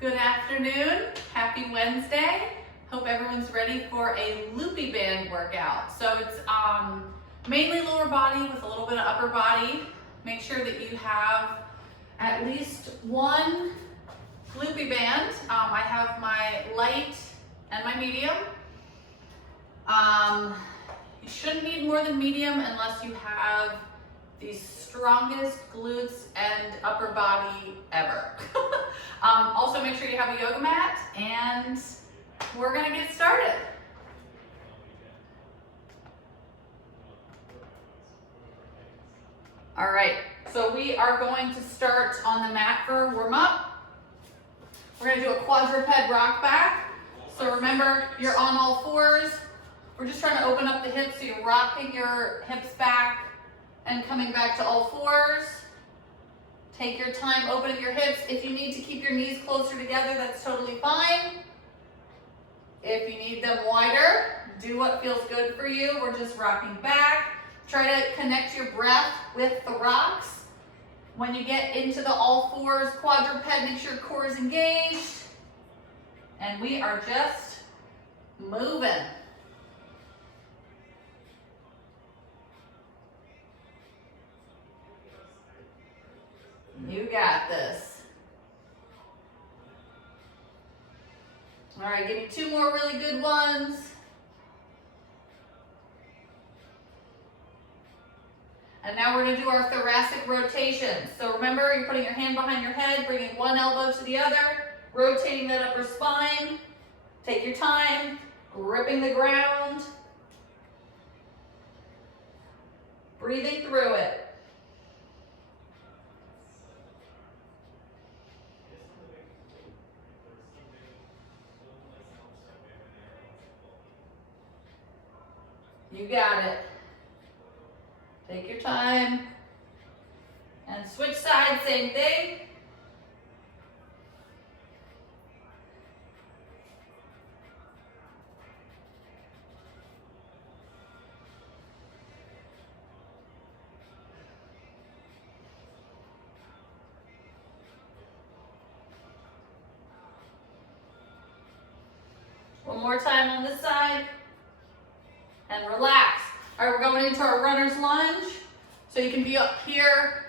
Good afternoon, happy Wednesday. Hope everyone's ready for a loopy band workout. So it's mainly lower body with a little bit of upper body. Make sure that you have at least one loopy band. I have my light and my medium. You shouldn't need more than medium unless you have the strongest glutes and upper body ever. Also make sure you have a yoga mat, and we're gonna get started. All right, so we are going to start on the mat for a warm up. We're gonna do a quadruped rock back. So remember, you're on all fours. We're just trying to open up the hips, so you're rocking your hips back and coming back to all fours. Take your time opening your hips. If you need to keep your knees closer together, that's totally fine. If you need them wider, do what feels good for you. We're just rocking back. Try to connect your breath with the rocks. When you get into the all fours quadruped, make sure your core is engaged. And we are just moving. You got this. All right, give me two more really good ones. And now we're gonna do our thoracic rotation. So remember, you're putting your hand behind your head, bringing one elbow to the other, rotating that upper spine. Take your time, gripping the ground, breathing through it. You got it. Take your time. And switch sides, same thing. One more time on this side. And relax. All right, we're going into our runner's lunge. So you can be up here,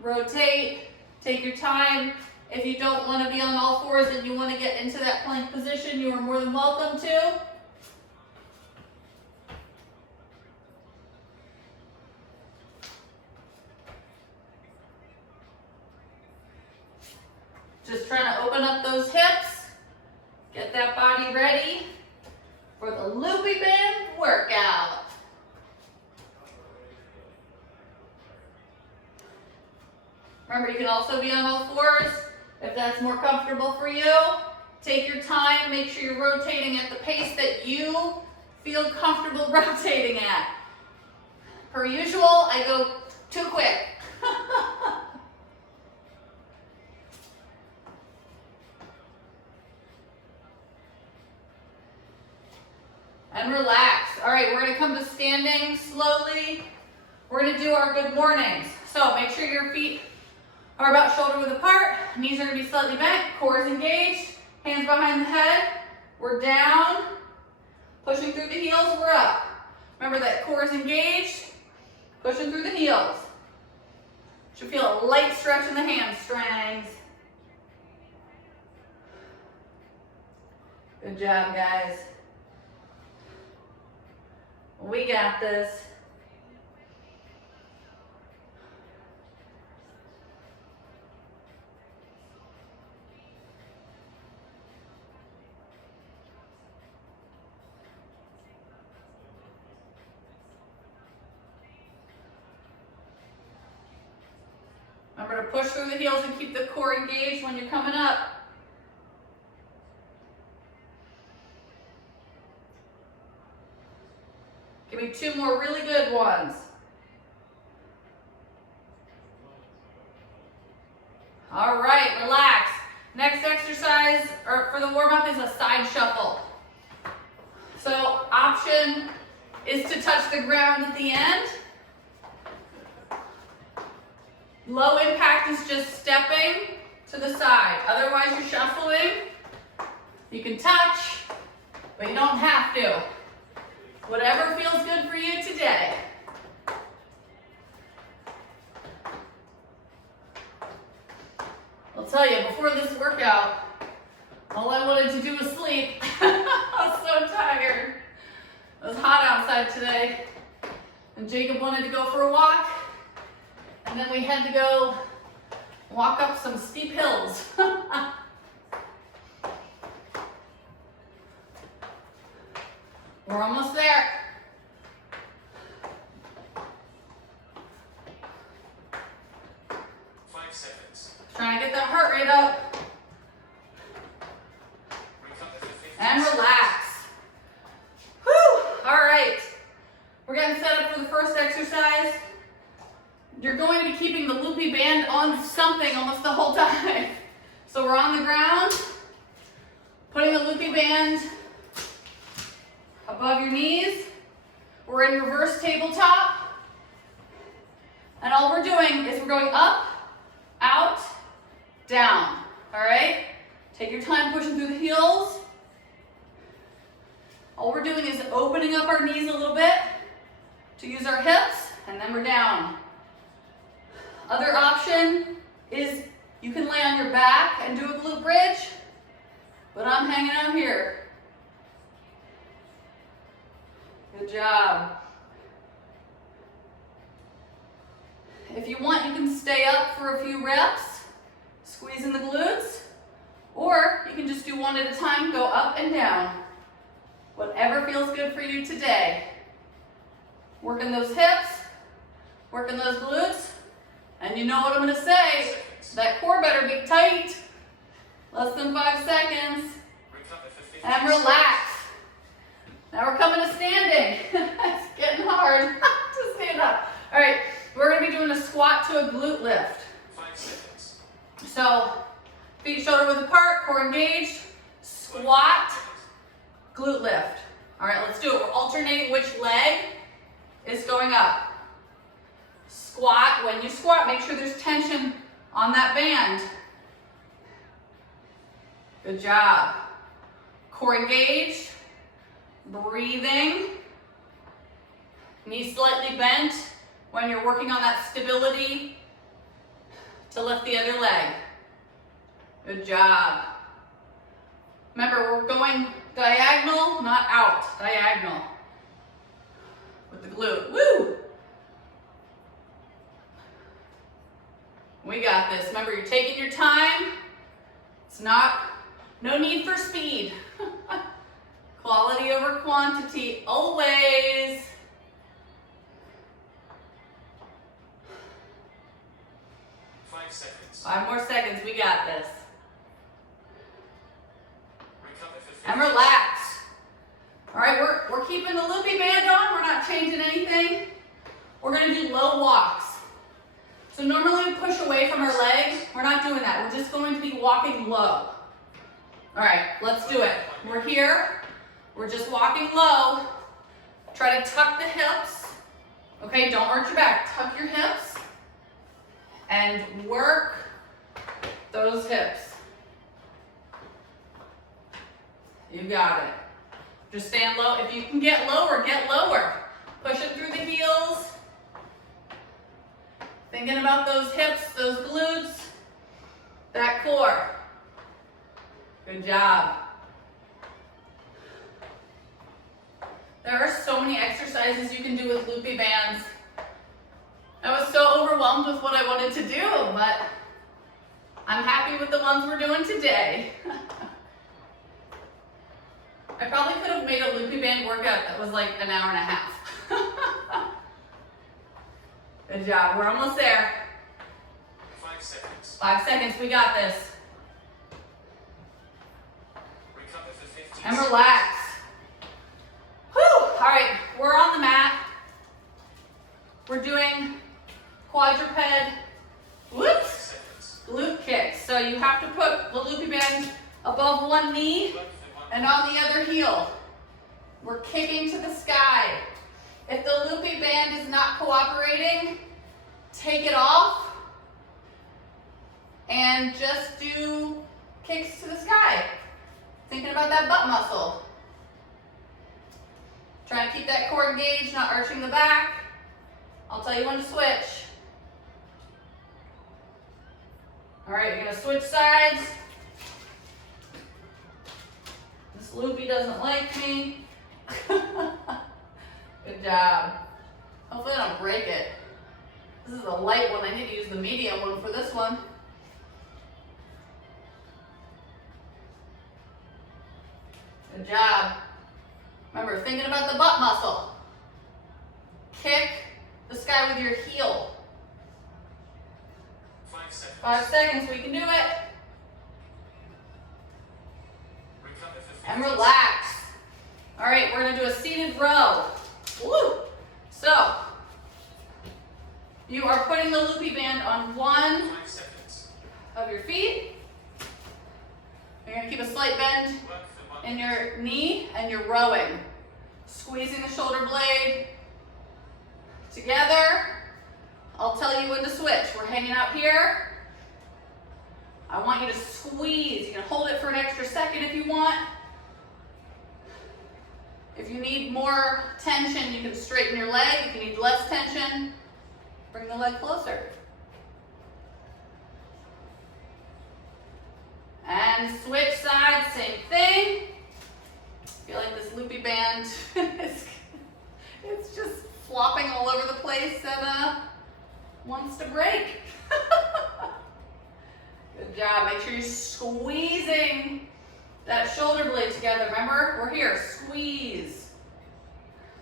rotate, take your time. If you don't want to be on all fours and you want to get into that plank position, you are more than welcome to. Just trying to open up those hips, get that body ready for the loopy band workout. Remember, you can also be on all fours if that's more comfortable for you. Take your time, make sure you're rotating at the pace that you feel comfortable rotating at. Per usual, I go too quick. And relax. All right, we're gonna come to standing slowly. We're gonna do our good mornings. So make sure your feet are about shoulder width apart. Knees are gonna be slightly bent, core is engaged, hands behind the head. We're down, pushing through the heels, we're up. Remember that core is engaged, pushing through the heels. Should feel a light stretch in the hamstrings. Good job, guys. We got this. Remember to push through the heels and keep the core engaged when you're coming up. Give me two more really good ones. All right, relax. Next exercise for the warm-up is a side shuffle. So option is to touch the ground at the end. Low impact is just stepping to the side. Otherwise, you're shuffling. You can touch, but you don't have to. Whatever feels good for you today. I'll tell you, before this workout, all I wanted to do was sleep. I was so tired. It was hot outside today, and Jacob wanted to go for a walk, and then we had to go walk up some steep hills. We're almost there. Trying to get that heart rate up. And relax. Whew. All right. We're getting set up for the first exercise. You're going to be keeping the loopy band on something almost the whole time. So we're on the ground, putting the loopy band above your knees. We're in reverse tabletop. And all we're doing is we're going up, out, down. All right? Take your time pushing through the heels. All we're doing is opening up our knees a little bit to use our hips, and then we're down. Other option is you can lay on your back and do a glute bridge, but I'm hanging out here. Good job. If you want, you can stay up for a few reps, squeezing the glutes, or you can just do one at a time, go up and down. Whatever feels good for you today. Working those hips, working those glutes, and you know what I'm gonna say, that core better be tight. Less than 5 seconds. And relax. Now we're coming to standing. It's getting hard to stand up. All right, we're gonna be doing a squat to a glute lift. 5 seconds. So, feet shoulder width apart, core engaged, squat, glute lift. All right, let's do it. We're alternating which leg is going up. Squat. When you squat, make sure there's tension on that band. Good job. Core engaged, breathing. Knees slightly bent when you're working on that stability to lift the other leg. Good job. Remember, we're going diagonal, not out. Diagonal. With the glute. Woo! We got this. Remember, you're taking your time. It's no need for speed. Quality over quantity, always. Seconds. 5 more seconds, we got this. Recover for 50. And relax. All right, we're keeping the loopy band on. We're not changing anything. We're gonna do low walks. So normally we push away from our leg. We're not doing that. We're just going to be walking low. All right, let's do it. We're here. We're just walking low. Try to tuck the hips. Okay, don't arch your back. Tuck your hips and work those hips. You got it. Just stand low. If you can get lower, get lower. Push it through the heels. Thinking about those hips, those glutes, that core. Good job. There are so many exercises you can do with loopy bands. I was so overwhelmed with what I wanted to do, but I'm happy with the ones we're doing today. I probably could have made a loopy band workout that was like an hour and a half. Good job, we're almost there. 5 seconds. 5 seconds, we got this. Recover for 50. And relax. Whew, all right, we're on the mat. We're doing quadruped, whoops, glute kicks. So you have to put the loopy band above one knee and on the other heel. We're kicking to the sky. If the loopy band is not cooperating, take it off and just do kicks to the sky. Thinking about that butt muscle. Trying to keep that core engaged, not arching the back. I'll tell you when to switch. All right, you're gonna switch sides. This Loopy doesn't like me. Good job. Hopefully I don't break it. This is a light one. I need to use the medium one for this one. Good job. Remember, thinking about the butt muscle. Kick the sky with your heel. 5 seconds. 5 seconds, we can do it. Recover for 50 And relax. All right, we're gonna do a seated row. Woo! So, you are putting the Loopy band on one 5 seconds. of your feet. You're gonna keep a slight bend Work for 1 in your knee and you're rowing. Squeezing the shoulder blade together. I'll tell you when to switch. We're hanging out here. I want you to squeeze. You can hold it for an extra second if you want. If you need more tension, you can straighten your leg. If you need less tension, bring the leg closer. And switch sides, same thing. I feel like this Loopy band is it's just flopping all over the place and wants to break. Good job. Make sure you're squeezing that shoulder blade together. Remember, we're here. Squeeze.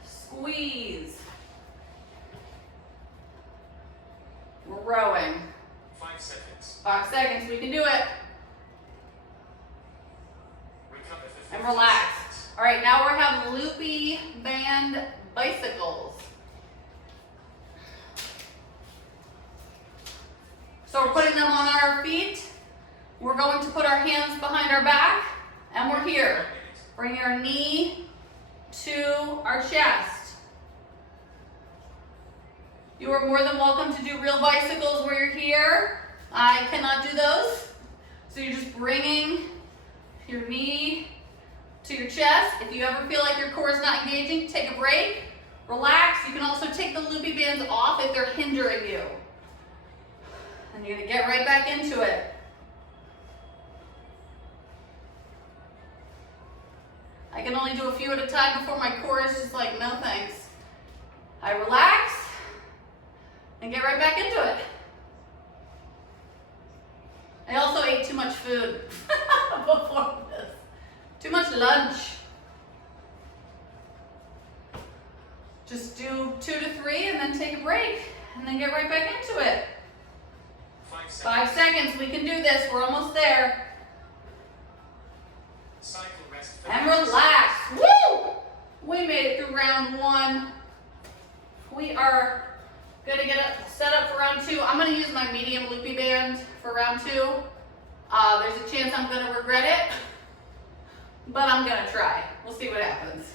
Squeeze. We're rowing. 5 seconds. 5 seconds. We can do it. Recover for 50 And relax. seconds. All right, now we have Loopy band bicycles. So we're putting them on our feet. We're going to put our hands behind our back, and we're here. Bringing our knee to our chest. You are more than welcome to do real bicycles where you're here. I cannot do those. So you're just bringing your knee to your chest. If you ever feel like your core is not engaging, take a break, relax. You can also take the Loopy bands off if they're hindering you. And you're gonna get right back into it. I can only do a few at a time before my core is just like, no thanks. I relax and get right back into it. I also ate too much food before this. Too much lunch. Just do 2 to 3 and then take a break and then get right back into it. 5 seconds. 5 seconds, we can do this, we're almost there. Cycle rest for And 90 relax, woo! We made it through round 1. We are gonna get set up for round 2. I'm gonna use my medium Loopy band for round 2. There's a chance I'm gonna regret it, but I'm gonna try. We'll see what happens.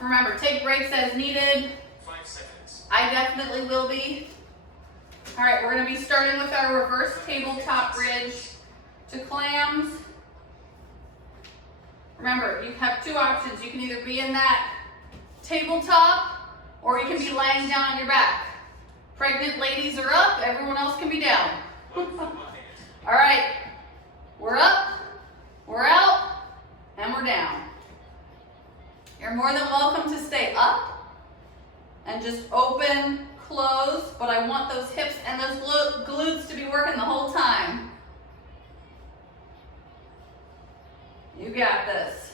Remember, take breaks as needed. 5 seconds. I definitely will be. All right, we're gonna be starting with our reverse tabletop bridge to clams. Remember, you have 2 options. You can either be in that tabletop or you can be laying down on your back. Pregnant ladies are up, everyone else can be down. Work for 1 minute. All right, we're up, we're out, and we're down. You're more than welcome to stay up and just open, close, but I want those hips and those glutes to be working the whole time. You got this.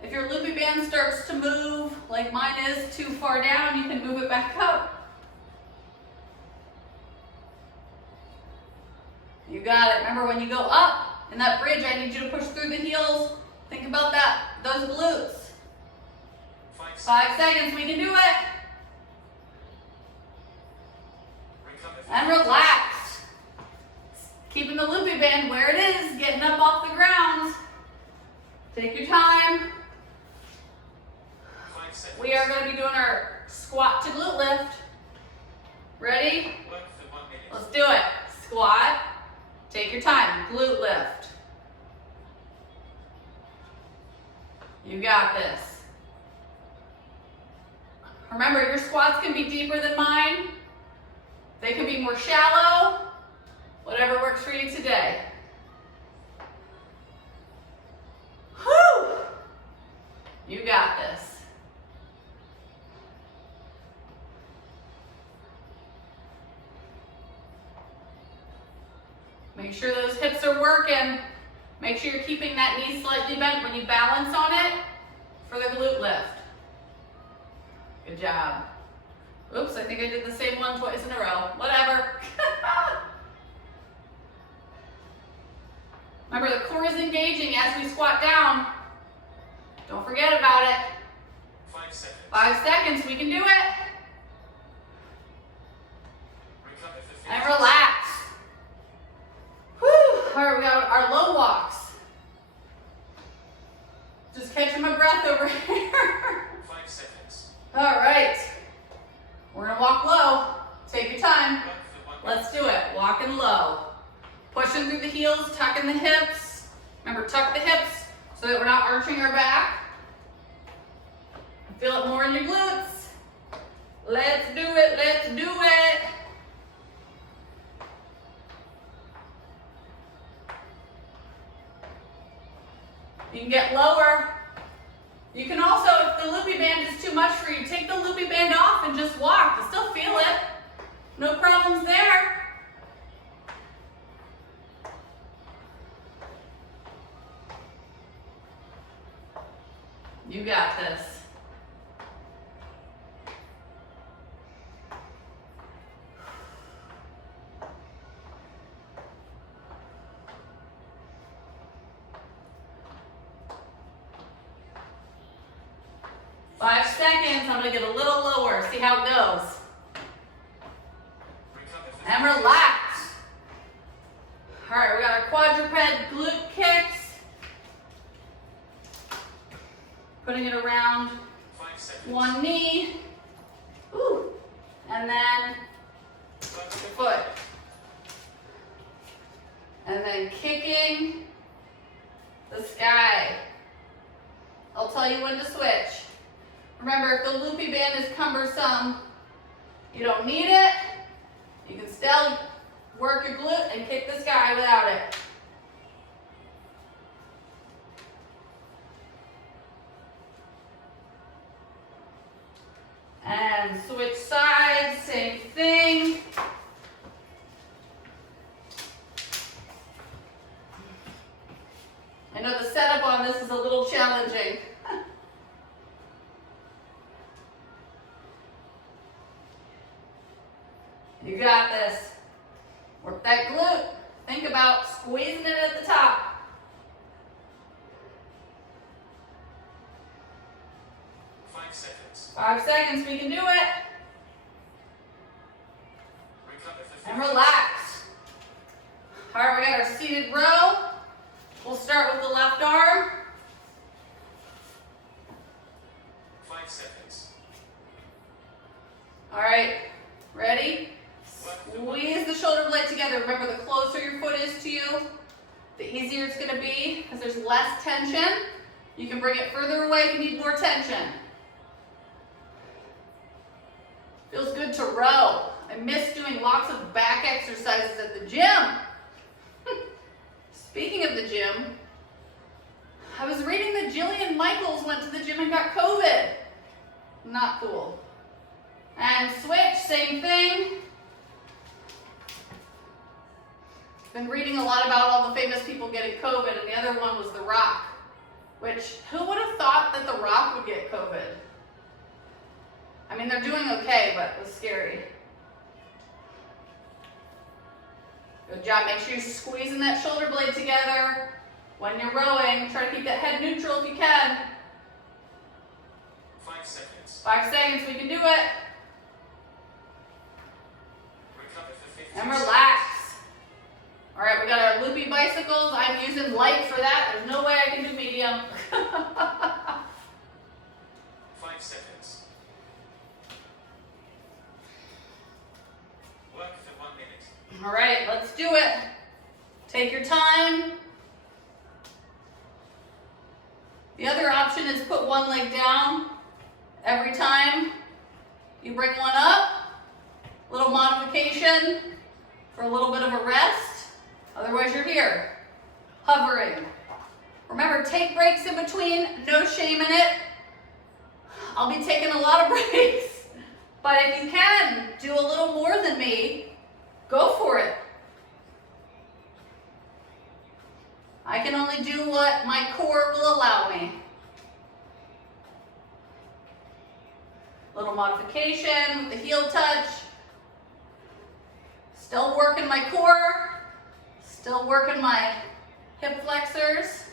If your Loopy band starts to move, like mine is, too far down, you can move it back up. You got it. Remember, when you go up in that bridge, I need you to push through the heels. Think about that, those glutes. 5 5 seconds, we can do it. Recover for And relax. Keeping the loopy band where it is, getting up off the ground. Take your time. 5 seconds. We are going to be doing our squat to glute lift. Ready? Work for 1 minute. Let's do it. Squat. Take your time. Glute lift. You got this. Remember, your squats can be deeper than mine. They can be more shallow. Whatever works for you today. Whew! You got this. Make sure those hips are working. Make sure you're keeping that knee slightly bent when you balance on it for the glute lift. Good job. Oops, I think I did the same one twice in a row. Whatever. Remember, the core is engaging as we squat down. Don't forget about it. 5 seconds. 5 seconds, we can do it. Recover for And 50. relax. Whew. All right, we got our low walks. Just catching my breath over here. 5 seconds. All right. We're gonna walk low. Take your time. Work for 1 minute. Let's do it. Walking low. Pushing through the heels, tucking the hips. Remember, tuck the hips so that we're not arching our back. Feel it more in your glutes. Let's do it. Let's do it. You can get lower. You can also, if the loopy band is too much for you, take the loopy band off and just walk. You still feel it. No problems there. You got this. Five seconds. I'm going to get a little lower. See how it goes. Recover for And relax. All right, we got our quadruped glute kicks. Putting it around 5 seconds. one knee. Ooh. And then Work for foot. And then kicking the sky. I'll tell you when to switch. Remember, if the loopy band is cumbersome, you don't need it. You can still work your glute and kick the sky without it. And switch sides, same thing. I know the setup on this is a little challenging. You got this. Work that glute. Think about squeezing it at the top. 5 seconds. 5 seconds, we can do it. Recover for And 50. relax. All right, we got our seated row. We'll start with the left arm. 5 seconds. All right, ready? Work for Squeeze the shoulder blade together. Remember, the closer your foot is to you, the easier it's gonna be because there's less tension. You can bring it further away if you need more tension. Feels good to row. I miss doing lots of back exercises at the gym. Speaking of the gym, I was reading that Jillian Michaels went to the gym and got COVID. Not cool. And switch, same thing. Been reading a lot about all the famous people getting COVID, and the other one was The Rock. Which, who would have thought that The Rock would get COVID? I mean, they're doing okay, but it was scary. Good job. Make sure you're squeezing that shoulder blade together when you're rowing. Try to keep that head neutral if you can. 5 seconds. 5 seconds, we can do it. Recover for 50 And seconds. relax. All right, we got our loopy bicycles. I'm using light for that. There's no way I can do medium. 5 seconds. Work for 1 minute. All right, let's do it. Take your time. The other option is put one leg down every time you bring one up. Little modification for a little bit of a rest. Otherwise, you're here, hovering. Remember, take breaks in between. No shame in it. I'll be taking a lot of breaks. But if you can do a little more than me, go for it. I can only do what my core will allow me. Little modification with the heel touch. Still working my core. Still working my hip flexors.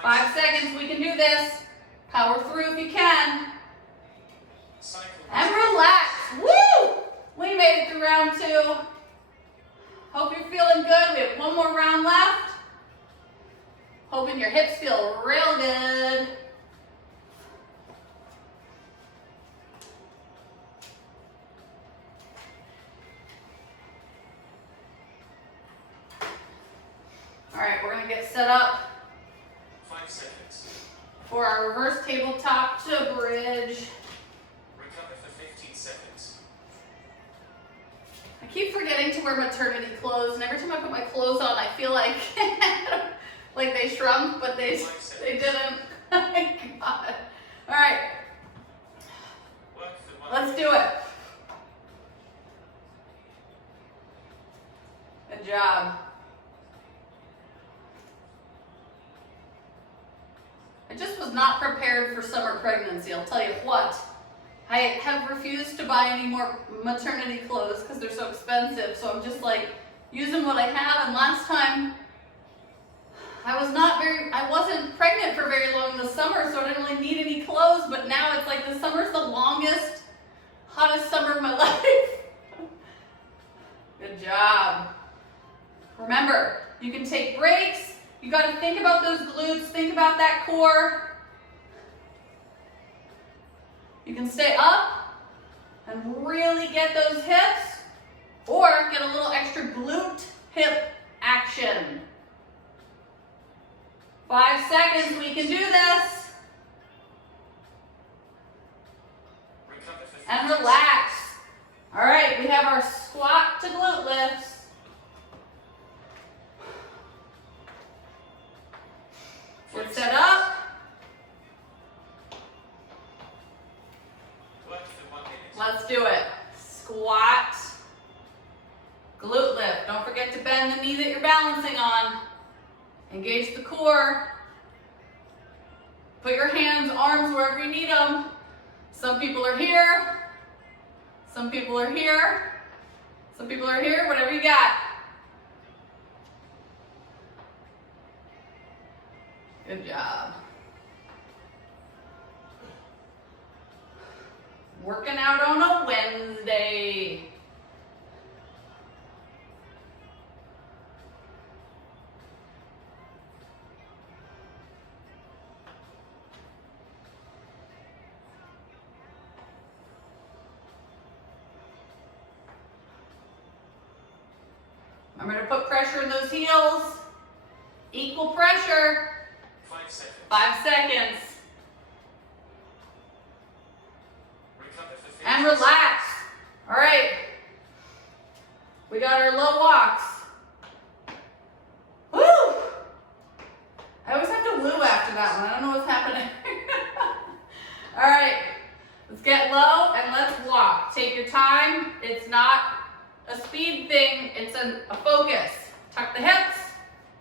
5 seconds, we can do this. Power through if you can. Cycle. And relax. Woo! We made it through round 2. Hope you're feeling good. We have one more round left. Hoping your hips feel real good. All right, we're gonna get set up 5 seconds. for our reverse tabletop to bridge. Recover for 15 seconds. I keep forgetting to wear maternity clothes, and every time I put my clothes on, I feel like like they shrunk, but they didn't. Oh my God. All right, Work for 1 let's minute. do it. Good job. I just was not prepared for summer pregnancy, I'll tell you what. I have refused to buy any more maternity clothes because they're so expensive, so I'm just like using what I have. And last time I wasn't pregnant for very long this summer, so I didn't really need any clothes, but now it's like the summer's the longest, hottest summer of my life. Good job. Remember, you can take breaks. You got to think about those glutes, think about that core. You can stay up and really get those hips, or get a little extra glute hip action. 5 seconds, we can do this. Recover for 15 And relax. All right, we have our squat to glute lifts. Get set up. Work for 1 minute. Let's do it. Squat, glute lift. Don't forget to bend the knee that you're balancing on. Engage the core. Put your hands, arms wherever you need them. Some people are here. Some people are here. Some people are here, whatever you got. Good job. Working out on a Wednesday. Remember to put pressure in those heels. Equal pressure. 5 seconds. 5 seconds. Recover for 15 And relax. All right. We got our low walks. Woo! I always have to woo after that one. I don't know what's happening. All right. Let's get low and let's walk. Take your time. It's not a speed thing. It's a focus. Tuck the hips.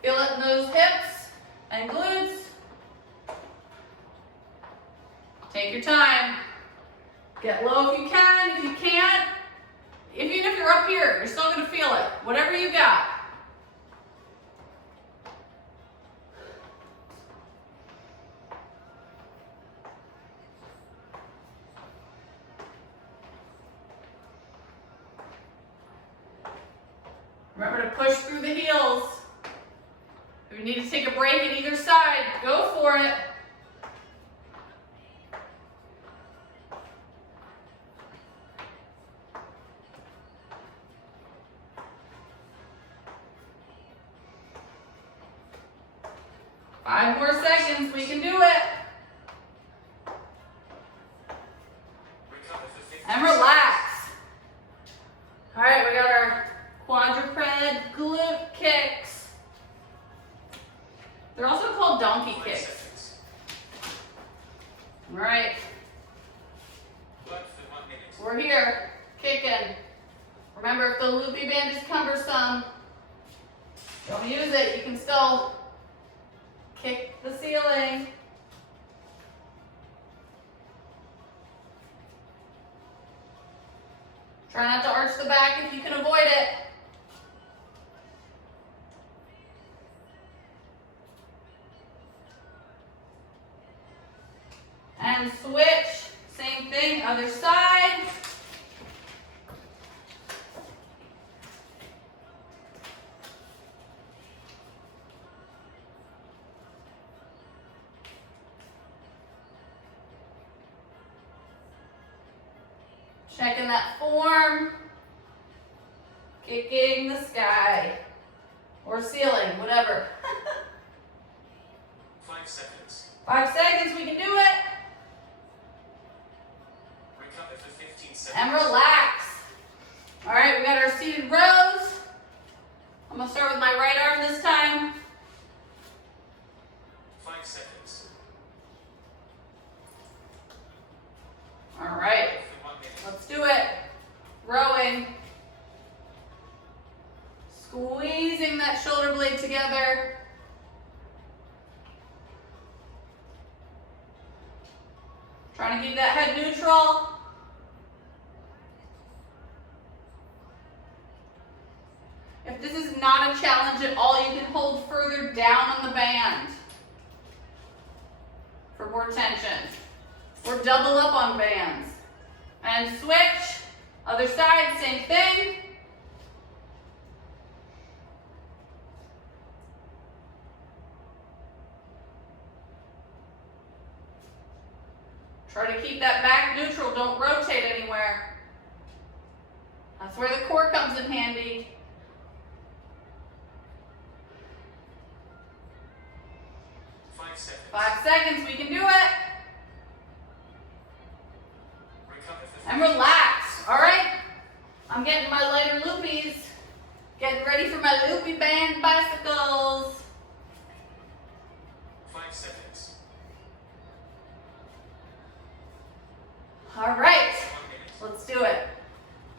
Feel it in those hips and glutes. Take your time. Get low if you can. If you can't, even if you're up here, you're still gonna feel it. Whatever you got. Remember to push through the heels. If you need to take a break at either side, go for it. Five more seconds, we can do it. Recover for 50 And relax. All right, we got our quadruped glute kicks. They're also called donkey seconds. kicks. 5 seconds. All right, Left for 1 minute. we're here, kicking. Remember, if the loopy band is cumbersome, don't use it. You can still kick the ceiling. Try not to arch the back if you can avoid it. And switch, same thing, other side. Checking that form. Kicking the sky. Or ceiling, whatever. 5 seconds. 5 seconds, we can do it. Recover for 15 seconds. And relax. All right, we got our seated rows. I'm gonna start with my right arm this time. 5 seconds. All right, Left for 1 minute. let's do it. Rowing. Squeezing that shoulder blade together. Trying to keep that head neutral. If this is not a challenge at all, you can hold further down on the band for more tension. Or double up on bands. And switch. Other side, same thing. Try to keep that back neutral. Don't rotate anywhere. That's where the core comes in handy. 5 seconds. 5 seconds, we can do it. Recover for And 15 relax. All right. I'm getting my lighter loopies. Getting ready for my loopy band bicycles. 5 seconds. All right. 1 minute. Let's do it.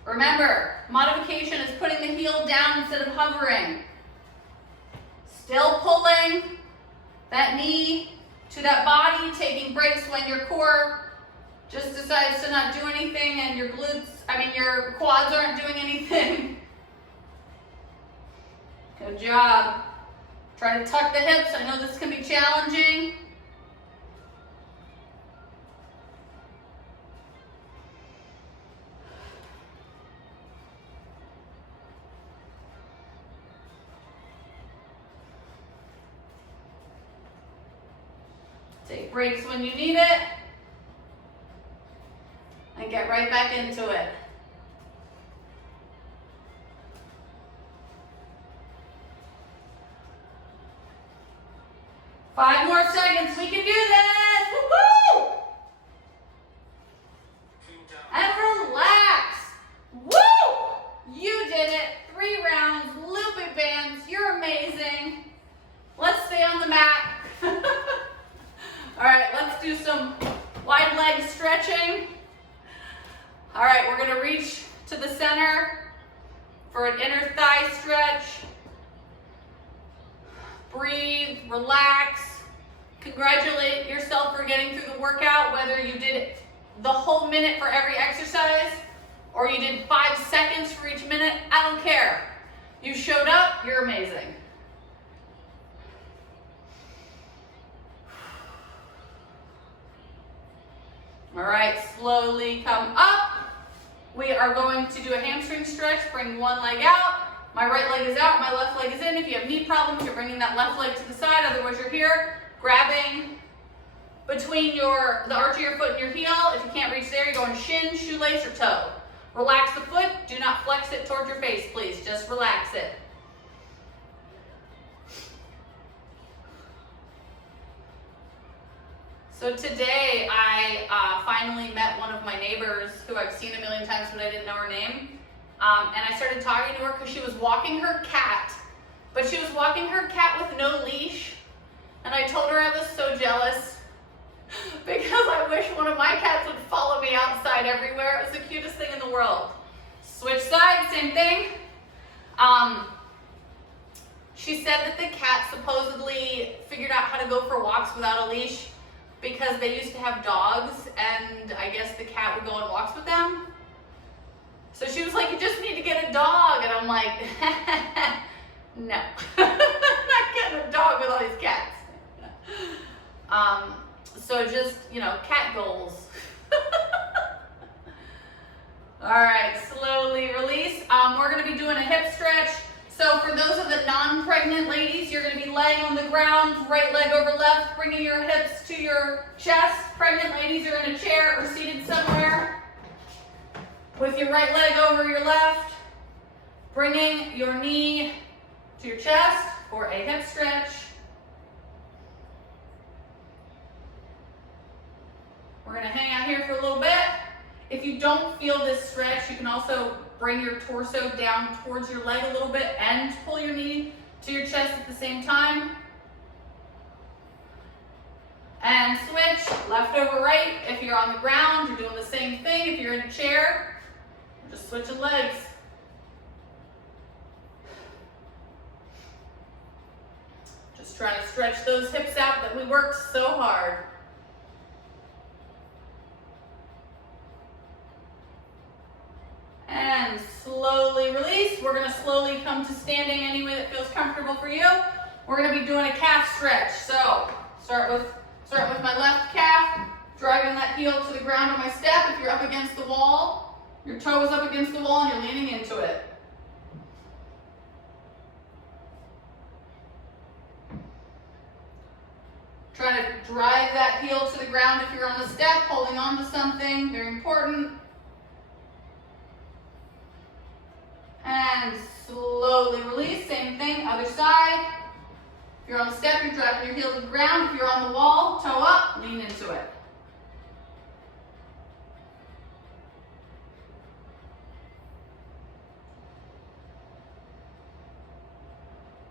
Remember, modification is putting the heel down instead of hovering. Still pulling that knee to that body, taking breaks when your core just decides to not do anything and your your quads aren't doing anything. Good job. Try to tuck the hips. I know this can be challenging. Take breaks when you need it. And get right back into it. Five more seconds. We can do this. Woo-hoo! Cool down. And relax. Woo! You did it. 3 rounds, loopy bands. You're amazing. Let's stay on the mat. All right, let's do some wide leg stretching. All right, we're gonna reach to the center for an inner thigh stretch. Breathe, relax. Congratulate yourself for getting through the workout, whether you did the whole minute for every exercise or you did 5 seconds for each minute. I don't care. You showed up, you're amazing. All right, slowly come up. We are going to do a hamstring stretch. Bring one leg out. My right leg is out, my left leg is in. If you have knee problems, you're bringing that left leg to the side. Otherwise, you're here, grabbing between the arch of your foot and your heel. If you can't reach there, you're going shin, shoelace, or toe. Relax the foot. Do not flex it towards your face, please. Just relax it. So today, I finally met one of my neighbors who I've seen a million times, but I didn't know her name. And I started talking to her because she was walking her cat, but she was walking her cat with no leash. And I told her I was so jealous because I wish one of my cats would follow me outside everywhere. It was the cutest thing in the world. Switch sides, same thing. She said that the cat supposedly figured out how to go for walks without a leash because they used to have dogs, and I guess the cat would go on walks with them. So she was like, you just need to get a dog. And I'm like, no, I'm not getting a dog with all these cats. So just, cat goals. All right, slowly release. We're gonna be doing a hip stretch. So for those of the non-pregnant ladies, you're gonna be laying on the ground, right leg over left, bringing your hips to your chest. Pregnant ladies, you're in a chair or seated somewhere with your right leg over your left, bringing your knee to your chest for a hip stretch. We're gonna hang out here for a little bit. If you don't feel this stretch, you can also bring your torso down towards your leg a little bit and pull your knee to your chest at the same time. And switch, left over right. If you're on the ground, you're doing the same thing. If you're in a chair, you're just switching legs. Just trying to stretch those hips out that we worked so hard. And slowly release. We're going to slowly come to standing any way that feels comfortable for you. We're going to be doing a calf stretch. So start with my left calf, driving that heel to the ground on my step. If you're up against the wall, your toe is up against the wall and you're leaning into it. Try to drive that heel to the ground if you're on the step, holding on to something, very important. And slowly release, same thing, other side. If you're on the step, you're driving your heel to the ground. If you're on the wall, toe up, lean into it.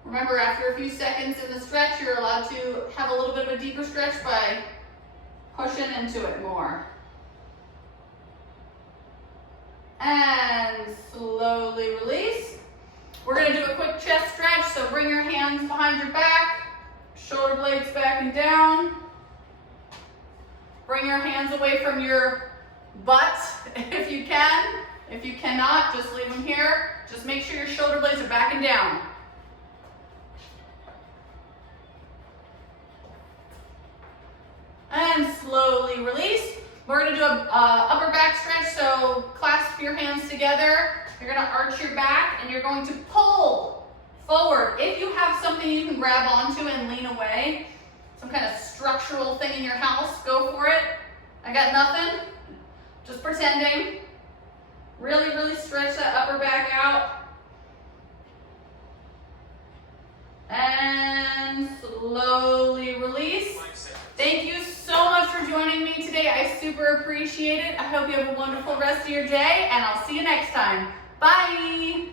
Remember, after a few seconds in the stretch, you're allowed to have a little bit of a deeper stretch by pushing into it more. And slowly release. We're going to do a quick chest stretch, so bring your hands behind your back, shoulder blades back and down. Bring your hands away from your butt if you can. If you cannot, just leave them here. Just make sure your shoulder blades are back and down. And slowly release. We're going to do a upper back stretch, so clasp your hands together. You're going to arch your back and you're going to pull forward. If you have something you can grab onto and lean away, some kind of structural thing in your house, go for it. I got nothing, just pretending. Really, really stretch that upper back out. And slowly release. Thank you so much for joining me today. I super appreciate it. I hope you have a wonderful rest of your day, and I'll see you next time. Bye.